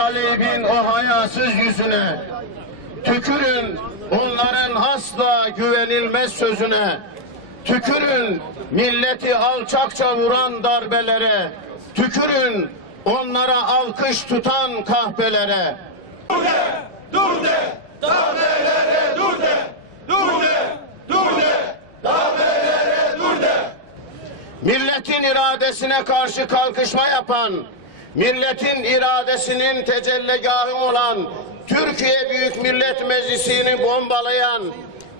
Talib'in o hayasız yüzüne, tükürün onların asla güvenilmez sözüne, tükürün milleti alçakça vuran darbelere, tükürün onlara alkış tutan kahpelere. Dur de, dur de, darbelere dur de, dur de, dur de, darbelere dur de. Milletin iradesine karşı kalkışma yapan, milletin iradesinin tecelligahı olan Türkiye Büyük Millet Meclisi'ni bombalayan,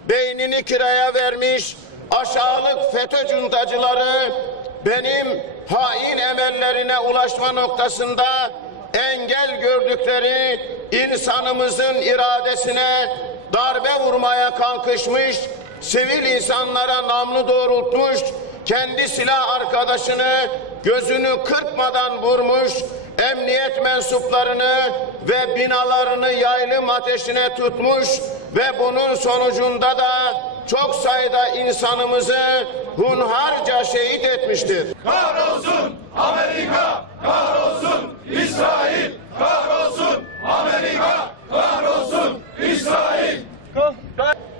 beynini kiraya vermiş aşağılık FETÖ cuntacıları benim hain emellerine ulaşma noktasında engel gördükleri insanımızın iradesine darbe vurmaya kalkışmış, sivil insanlara namlu doğrultmuş, kendi silah arkadaşını gözünü kırpmadan vurmuş, emniyet mensuplarını ve binalarını yaylım ateşine tutmuş ve bunun sonucunda da çok sayıda insanımızı hunharca şehit etmiştir. Kahrolsun Amerika, kahrolsun İsrail, kahrolsun Amerika, kahrolsun İsrail.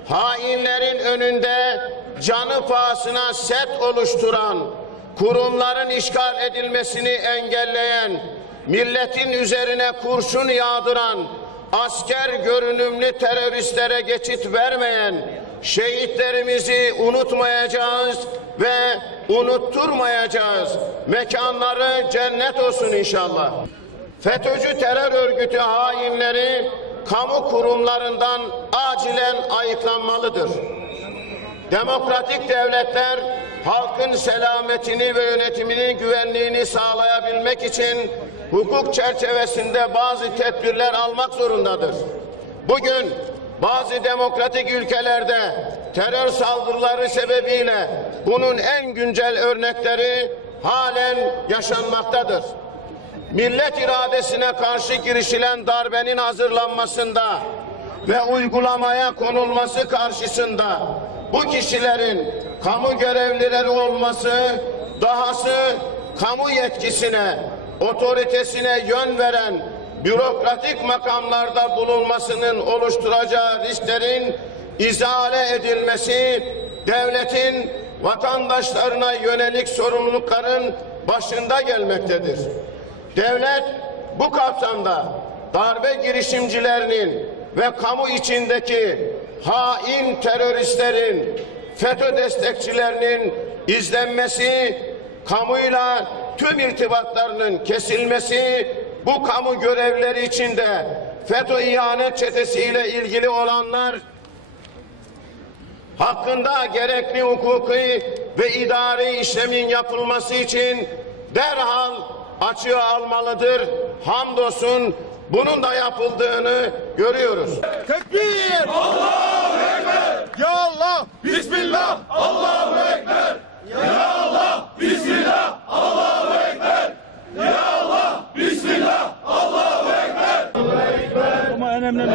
Hainlerin önünde canı pahasına set oluşturan, kurumların işgal edilmesini engelleyen, milletin üzerine kurşun yağdıran, asker görünümlü teröristlere geçit vermeyen, şehitlerimizi unutmayacağız ve unutturmayacağız. Mekanları cennet olsun inşallah. FETÖ'cü terör örgütü hainleri kamu kurumlarından acilen ayıklanmalıdır. Demokratik devletler halkın selametini ve yönetiminin güvenliğini sağlayabilmek için hukuk çerçevesinde bazı tedbirler almak zorundadır. Bugün bazı demokratik ülkelerde terör saldırıları sebebiyle bunun en güncel örnekleri halen yaşanmaktadır. Millet iradesine karşı girişilen darbenin hazırlanmasında ve uygulamaya konulması karşısında bu kişilerin kamu görevlileri olması, dahası kamu yetkisine, otoritesine yön veren bürokratik makamlarda bulunmasının oluşturacağı risklerin izale edilmesi, devletin vatandaşlarına yönelik sorumlulukların başında gelmektedir. Devlet bu kapsamda darbe girişimcilerinin ve kamu içindeki hain teröristlerin, FETÖ destekçilerinin izlenmesi, kamuyla tüm irtibatlarının kesilmesi, bu kamu görevlileri içinde FETÖ ihanet çetesiyle ilgili olanlar hakkında gerekli hukuki ve idari işlemin yapılması için derhal açığa almalıdır. Hamdolsun bunun da yapıldığını görüyoruz. Tekbir! Allahu Ekber! Ya Allah! Bismillah! Allahu Ekber! Ya Allah! Bismillah! Allahu Ekber! Ya Allah! Bismillah! Allahu Ekber! Ama en önemli